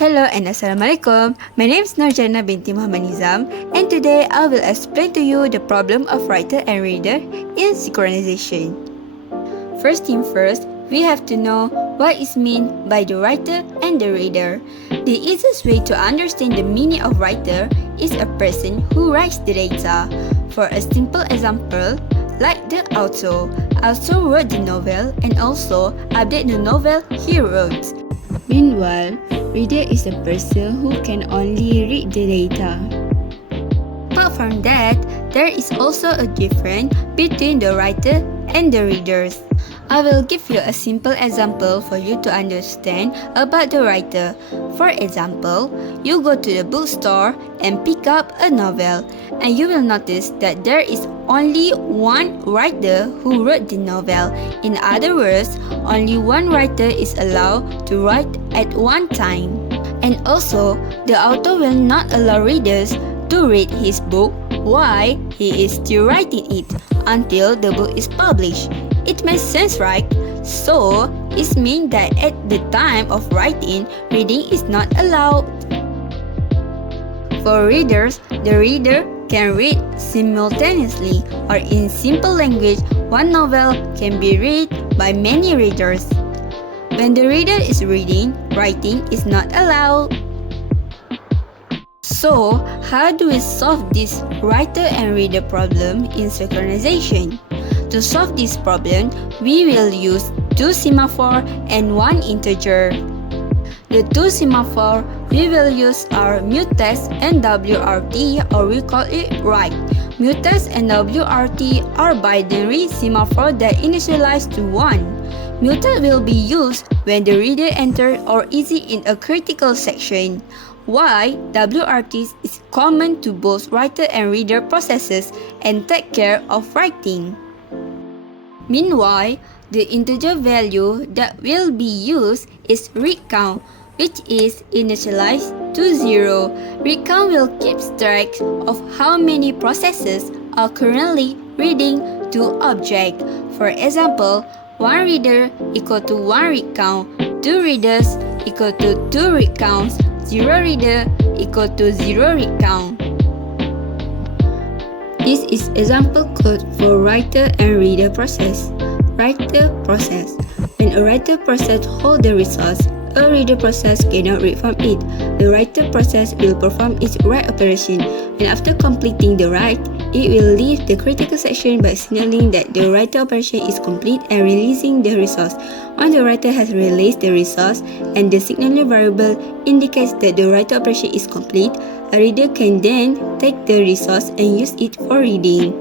Hello and Assalamualaikum. My name is Nurjannah binti Muhammad Nizam, and today I will explain to you the problem of writer and reader in synchronization. First thing first, we have to know what is meant by the writer and the reader. The easiest way to understand the meaning of writer is a person who writes the data. For a simple example, like the author wrote the novel and also update the novel he wrote. Meanwhile, reader is a person who can only read the data. Apart from that, there is also a difference between the writer and the readers. I will give you a simple example for you to understand about the writer. For example, you go to the bookstore and pick up a novel, and you will notice that there is only one writer who wrote the novel. In other words, only one writer is allowed to write at one time. And also, the author will not allow readers to read his book while he is still writing it until the book is published. It makes sense, right? So, it means that at the time of writing, reading is not allowed. For readers, the reader can read simultaneously, or in simple language, one novel can be read by many readers. When the reader is reading, writing is not allowed. So, how do we solve this writer and reader problem in synchronization? To solve this problem, we will use two semaphore and one integer. The two semaphore we will use are mutex and WRT, or we call it write. Mutex and WRT are binary semaphore that initialize to 1. Mutex will be used when the reader enters or is in a critical section, while WRT is common to both writer and reader processes and take care of writing. Meanwhile, the integer value that will be used is read count, which is initialized to 0. Read count will keep track of how many processes are currently reading two objects. For example, 1 reader equal to 1 read count, 2 readers equal to 2 read counts, 0 reader equal to 0 read count. This is example code for writer and reader process. Writer process. When a writer process holds the resource, a reader process cannot read from it. The writer process will perform its write operation, and after completing the write, it will leave the critical section by signaling that the writer operation is complete and releasing the resource. Once the writer has released the resource and the signaling variable indicates that the writer operation is complete, a reader can then take the resource and use it for reading.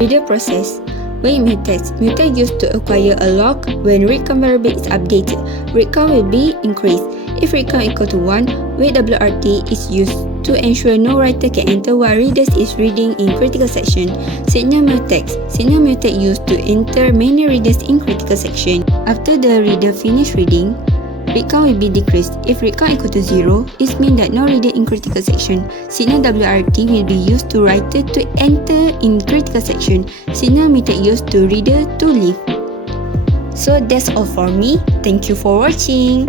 Reader process. When mutex used to acquire a lock when read count variable is updated. Read count will be increased. If read count equal to 1, wait WRT is used to ensure no writer can enter while readers is reading in critical section. Signal mutex used to enter many readers in critical section. After the reader finish reading, read count will be decreased. If read count equal to 0, it means that no reader in critical section. Signal WRT will be used to writer to enter in critical section. Signal mutex used to reader to leave. So that's all for me. Thank you for watching.